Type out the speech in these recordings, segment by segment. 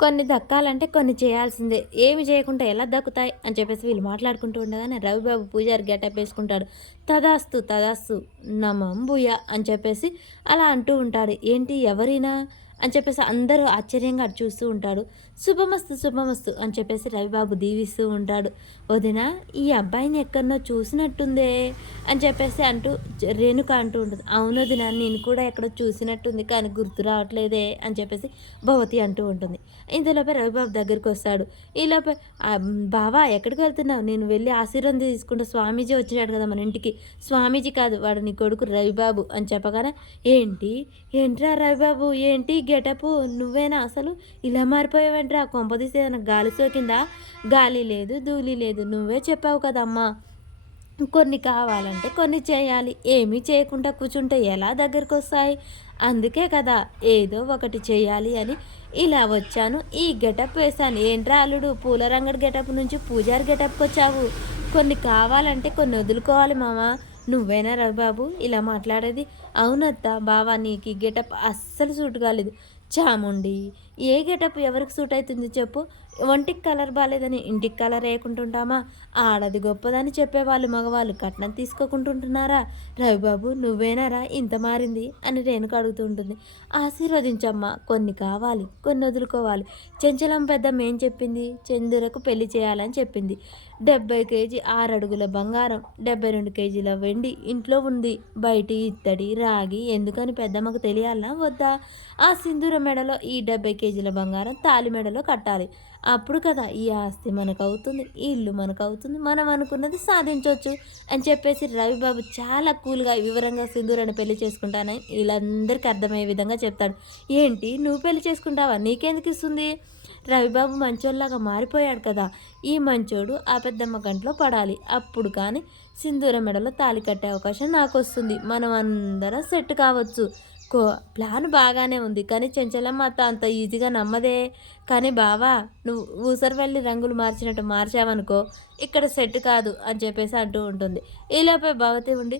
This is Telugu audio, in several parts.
కొన్ని దక్కాలంటే కొన్ని చేయాల్సిందే. ఏమి చేయకుండా ఎలా దక్కుతాయి అని చెప్పేసి వీళ్ళు మాట్లాడుకుంటూ ఉండగానే రవిబాబు పూజారి గెటప్ వేసుకుంటాడు. తదాస్తు తదాస్తు నమం భూయ అని చెప్పేసి అలా అంటూ ఉంటాడు. ఏంటి ఎవరైనా అని చెప్పేసి అందరూ ఆశ్చర్యంగా అటు చూస్తూ ఉంటాడు. శుభమస్తు శుభమస్తు అని చెప్పేసి రవిబాబు దీవిస్తూ ఉంటాడు. వదిన ఈ అబ్బాయిని ఎక్కడనో చూసినట్టుందే అని చెప్పేసి అంటూ రేణుక అంటూ ఉంటుంది. అవును వదిన నేను కూడా ఎక్కడో చూసినట్టుంది కానీ గుర్తు రావట్లేదే అని చెప్పేసి భవతి అంటూ ఉంటుంది. ఇంతలోపే రవిబాబు దగ్గరికి వస్తాడు. ఈలోపే బావా ఎక్కడికి వెళ్తున్నావు? నేను వెళ్ళి ఆశీర్వాదం తీసుకుంటే స్వామీజీ వచ్చినాడు కదా మన ఇంటికి. స్వామీజీ కాదు వాడు నీ కొడుకు రవిబాబు అని చెప్పగానే ఏంటి ఏంట్రా రవిబాబు ఏంటి గెటపు నువ్వేనా అసలు ఇలా మారిపోయావేంట్రా? కొంపదీసి ఏదైనా గాలి సోకిందా? గాలి లేదు ధూళి లేదు నువ్వే చెప్పావు కదమ్మా కొన్ని కావాలంటే కొన్ని చేయాలి. ఏమీ చేయకుండా కూర్చుంటే ఎలా దగ్గరకొస్తాయి? అందుకే కదా ఏదో ఒకటి చేయాలి అని ఇలా వచ్చాను. ఈ గెటప్ వేశాను. ఏంట్రా అల్లుడు పూల రంగడి గెటప్ నుంచి పూజారి గెటప్‌కొచ్చావు. కొన్ని కావాలంటే కొన్ని వదులుకోవాలి మామ. నువ్వేనా రవిబాబు ఇలా మాట్లాడేది? అవునత్త బావ నీకు ఈ గెటప్ అస్సలు సూట్ కాలేదు. చాముండి ఏ గెటప్ ఎవరికి సూట్ అవుతుంది చెప్పు? ఒంటికి కలర్ బాలేదని ఇంటికి కలర్ వేయకుంటుంటామా? ఆడది గొప్పదని చెప్పేవాళ్ళు మగవాళ్ళు కట్నం తీసుకోకుంటుంటున్నారా? రవిబాబు నువ్వేనారా ఇంత మారింది అని రేణుక అడుగుతూ ఉంటుంది. ఆశీర్వదించమ్మా కొన్ని కావాలి కొన్ని వదులుకోవాలి. చెంచలం పెద్దమ్మ ఏం చెప్పింది? చంద్రకు పెళ్లి చేయాలని చెప్పింది. 70 కేజీ 6 అడుగుల బంగారం 72 కేజీల వెండి ఇంట్లో ఉంది. బయటి ఇత్తడి రాగి ఎందుకని పెద్దమ్మకు తెలియాలనా వద్దా? ఆ సింధూర మెడలో ఈ 70 కేజీల బంగారం తాలి మెడలో కట్టాలి. అప్పుడు కదా ఈ ఆస్తి మనకవుతుంది, ఈ ఇల్లు మనకవుతుంది, మనం అనుకున్నది సాధించవచ్చు అని చెప్పేసి రవిబాబు చాలా కూల్గా వివరంగా సింధూరాన్ని పెళ్లి చేసుకుంటానని వీళ్ళందరికీ అర్థమయ్యే విధంగా చెప్తాడు. ఏంటి నువ్వు పెళ్లి చేసుకుంటావా? నీకెందుకు ఇస్తుంది? రవిబాబు మంచోళ్ళలాగా మారిపోయాడు కదా. ఈ మంచోడు ఆ పెద్దమ్మ కంట్లో పడాలి. అప్పుడు కానీ సింధూర మెడలో తాళి కట్టే అవకాశం నాకు వస్తుంది. మనం అందరం సెట్ కావచ్చు. ప్లాన్ బాగానే ఉంది కానీ చెంచలమ్మ అత్త అంత ఈజీగా నమ్మదే. కానీ బావా నువ్వు ఊసరు వెళ్ళి రంగులు మార్చినట్టు మార్చావనుకో ఇక్కడ సెట్ కాదు అని చెప్పేసి అంటూ ఉంటుంది. ఈలోపే భవతి ఉండి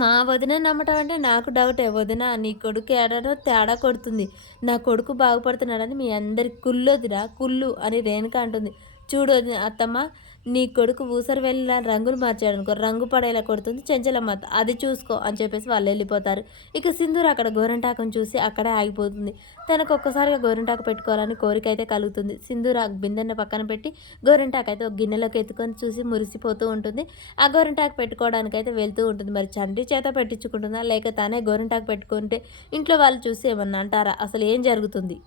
మా వదిన నమ్మటం అంటే నాకు డౌటే. వదిన నీ కొడుకు ఏడాడో తేడా కొడుతుంది. నా కొడుకు బాగుపడుతున్నాడని మీ అందరి కుళ్ళొదిరా కుళ్ళు అని రేణుక అంటుంది. చూడు అత్తమ్మ నీ కొడుకు ఊసరు వెళ్ళిన రంగులు మార్చాడు అనుకో రంగు పడేలా కొడుతుంది చెంచలమ్మ అది చూసుకో అని చెప్పేసి వాళ్ళు వెళ్ళిపోతారు. ఇక సింధూర్ అక్కడ గోరంటాకం చూసి అక్కడే ఆగిపోతుంది. తనకు ఒక్కసారిగా గోరింటాకు పెట్టుకోవాలని కోరిక అయితే కలుగుతుంది. సింధూర్ ఆ బిందెన్న పక్కన పెట్టి గోరింటాకు అయితే ఒక గిన్నెలోకి ఎత్తుకొని చూసి మురిసిపోతూ ఉంటుంది. ఆ గోరింటాకు పెట్టుకోవడానికి అయితే వెళ్తూ ఉంటుంది. మరి చంటి చేత పెట్టించుకుంటుందా లేక తనే గోరింటాకు పెట్టుకుంటే ఇంట్లో వాళ్ళు చూసి ఏమన్నా అంటారా? అసలు ఏం జరుగుతుంది?